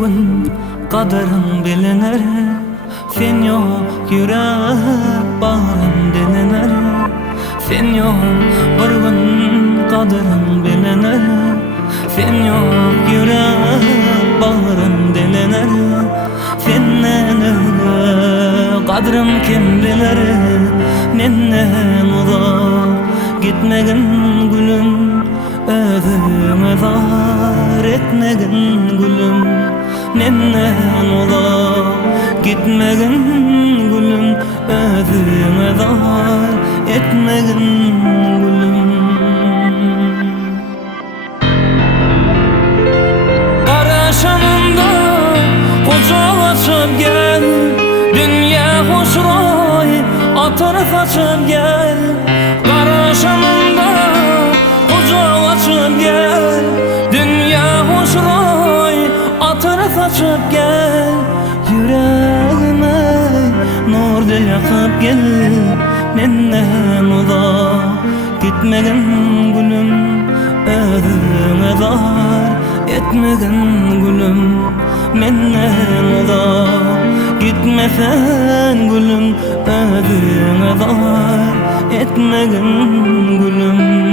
gün kadarın biliner. Sen yok yürek bağrım deliner. Sen yok bir gün kadarın biliner. Sen yok yürek bağrım deliner. Senden öyle kadrım kim bilir. Menden uzak gitmegin gülüm, özüme zar etmegin gülüm. Menden uzak gitmegin gülüm, özüme zar etmegin gülüm. Karaşanımda kucak açıp gel, dünya hoşroy atar saçıp gel. Karaşanımda kucak açıp gel, dünya hoşroy atar saçıp gel. Yüreğime nur yakıp gel, menden uzak gitmegin gülüm, özüme zar etmegin gülüm. Menden uzak gitmesen gülüm, özüme zar etmegin gülüm.